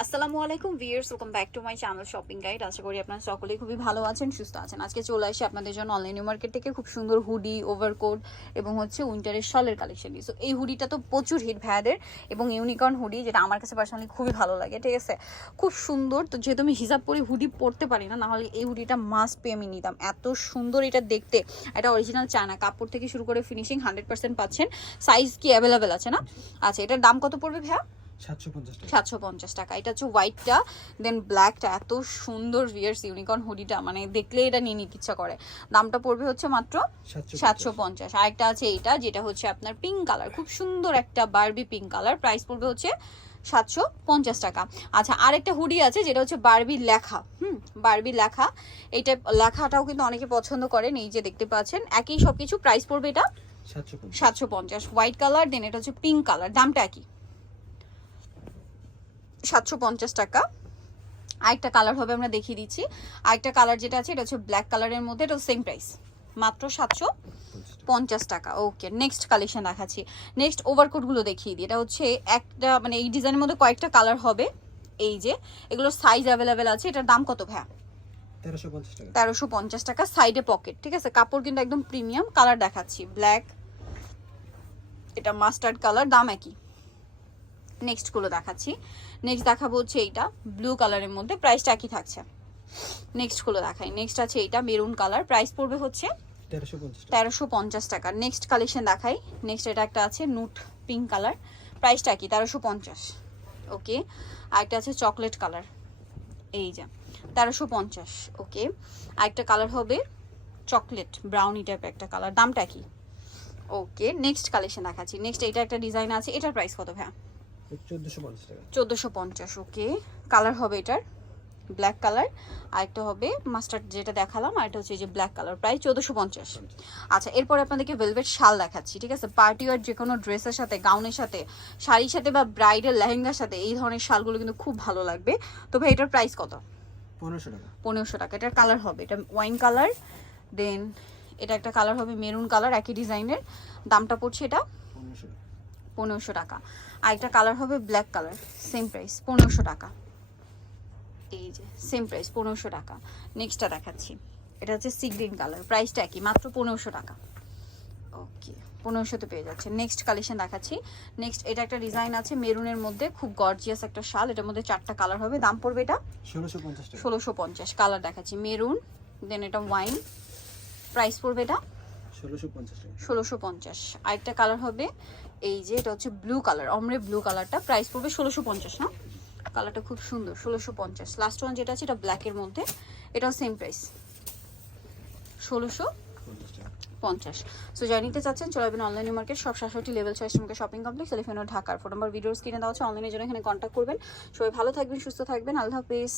আসসালামু আলাইকুম viewers welcome back to my channel shopping guide আশা করি আপনারা সকলেই খুবই ভালো আছেন, সুস্থ আছেন। আজকে চলে আসি আপনাদের জন্য অনলাইন মার্কেট থেকে খুব সুন্দর হুডি ওভারকোট এবং হচ্ছে উইন্টারের শলের কালেকশন সো এই হুডিটা তো প্রচুর হিট ভ্যাদের এবং ইউনিকর্ন হুডি যেটা আমার কাছে পার্সোনালি খুবই ভালো লাগে, ঠিক আছে? খুব সুন্দর, তো যেহেতু আমি হিসাব করি হুডি পরতে পারি না, নাহলে এই হুডিটা মাস্ট পেয়ে আমি নিতাম। এত সুন্দর এটা দেখতে, এটা অরিজিনাল চায়না কাপড় থেকে শুরু করে ফিনিশিং হান্ড্রেড পার্সেন্ট পাচ্ছেন। সাইজ কি অ্যাভেলেবেল আছে না? আচ্ছা এটার দাম কত পড়বে ভাইয়া? সাতশো পঞ্চাশ টাকা। এটা হচ্ছে হোয়াইটটা দেন ব্ল্যাকটা এত সুন্দর ভিয়ার্স ইউনিকর্ন হুডিটা মানে দেখলে এটা নিয়ে নিতে ইচ্ছা করে। দামটা পড়বে হচ্ছে মাত্র সাতশো সাতশো পঞ্চাশ। আরেকটা আছে এইটা যেটা হচ্ছে আপনার পিঙ্ক কালার খুব সুন্দর একটা বারবি পিঙ্ক কালার প্রাইস পড়বে হচ্ছে সাতশো পঞ্চাশ টাকা। আচ্ছা আরেকটা হুডি আছে যেটা হচ্ছে বারবি লেখা। হুম বারবি লেখা। এইটা লেখাটাও কিন্তু অনেকে পছন্দ করেন এই যে দেখতে পাচ্ছেন। একই সব কিছু প্রাইস পড়বে এটা সাতশো পঞ্চাশ। হোয়াইট কালার দেন এটা হচ্ছে পিঙ্ক কালার দামটা একই। সাতশো পঞ্চাশ টাকা। আরেকটা কালার হবে আমরা দেখিয়ে দিচ্ছি। আরেকটা কালার যেটা আছে এটা হচ্ছে ব্ল্যাক কালারের মধ্যে এটা সেম প্রাইস মাত্র সাতশো পঞ্চাশ টাকা। ওকে নেক্সট কালেকশন দেখাচ্ছি। নেক্সট ওভারকোটগুলো দেখিয়ে দিই। এটা হচ্ছে একটা মানে এই ডিজাইনের মধ্যে কয়েকটা কালার হবে। এই যে এগুলোর সাইজ অ্যাভেলেবেল আছে। এটার দাম কত টাকা। তেরোশো পঞ্চাশ টাকা সাইডে পকেট ঠিক আছে? কাপড় কিন্তু একদম প্রিমিয়াম কালার দেখাচ্ছি। ব্ল্যাক এটা মাস্টার্ড কালার দাম একই। নেক্সটগুলো দেখাচ্ছি। নেক্সট দেখাবো হচ্ছে এইটা ব্লু কালারের মধ্যে প্রাইসটা একই থাকছে? নেক্সটগুলো দেখাই। নেক্সট আছে এইটা মেরুন কালার প্রাইস পড়বে হচ্ছে তেরোশো পঞ্চাশ টাকা। নেক্সট কালেকশন দেখাই। নেক্সট এটা একটা আছে নুট পিঙ্ক কালার প্রাইসটা কি? তেরোশো পঞ্চাশ। ওকে আরেকটা আছে চকলেট কালার এই যে তেরোশো পঞ্চাশ। ওকে আরেকটা কালার হবে চকলেট ব্রাউনি টাইপের একটা কালার দামটা কি? ওকে নেক্সট কালেকশন দেখাচ্ছি। নেক্সট এটা একটা ডিজাইন আছে। এটার প্রাইস কত ভাইয়া? চোদ্দোশো পঞ্চাশ ওকে কালার হবে এটার ব্ল্যাক কালার আরেকটা হবে মাস্টার্ড যেটা দেখালাম আর এটা হচ্ছে যে ব্ল্যাক কালার প্রায় চোদ্দোশো পঞ্চাশ। আচ্ছা এরপর আপনাদেরকে ভেলভেট শাল দেখাচ্ছি ঠিক আছে? পার্টি ওয়ার যে কোনো ড্রেসের সাথে গাউনের সাথে শাড়ির সাথে বা ব্রাইডাল লেহেঙ্গার সাথে এই ধরনের শালগুলো কিন্তু খুব ভালো লাগবে। তো ভাই এটার প্রাইস কত? পনেরোশো টাকা। পনেরোশো টাকা। এটার কালার হবে এটা ওয়াইন কালার দেন এটা একটা কালার হবে মেরুন কালার একই ডিজাইনের দামটা পড়ছে এটা? পনেরোশো পনেরোশো টাকা। আর একটা কালার হবে ব্ল্যাক কালার সেম প্রাইস পনেরোশো টাকা। এই যে সেম প্রাইস পনেরোশো টাকা। নেক্সটটা দেখাচ্ছি। এটা হচ্ছে সি গ্রিন কালার প্রাইসটা একই মাত্র পনেরোশো টাকা। ওকে পনেরোশোতে পেয়ে যাচ্ছে। নেক্সট কালেকশন দেখাচ্ছি। নেক্সট এটা একটা ডিজাইন আছে মেরুনের মধ্যে খুব গর্জিয়াস একটা শাল। এটার মধ্যে চারটা কালার হবে। দাম পড়বে এটা? ষোলোশো পঞ্চাশ ষোলোশো পঞ্চাশ। কালার দেখাচ্ছি মেরুন দেন এটা ওয়াইন প্রাইস পড়বে এটা? ষোলোশো পঞ্চাশ আরেকটা কালার হবে এই যে, এটা হচ্ছে ব্লু কালার অমরে ব্লু কালারটা প্রাইস পড়বে ষোলোশো পঞ্চাশ, না? কালারটা খুব সুন্দর, ষোলোশো পঞ্চাশ। লাস্ট ওয়ান যেটা আছে, এটা ব্ল্যাকের মধ্যে। এটাও সেম প্রাইস ষোলোশো পঞ্চাশ। সো যারা নিতে চাচ্ছেন, চলে যাবেন অনলাইন মার্কেট সব সাতষট্টি লেভেল ছয় শ্রমিকের শপিং কমপ্লেক্স এলিফেন্ট ঢাকার ফোন নাম্বার ভিডিওস কিনে দেওয়া হচ্ছে অনলাইনের জন্য এখানে কন্ট্যাক্ট করবেন। সবাই ভালো থাকবেন, সুস্থ থাকবেন। আল্লাহ হাফিজ।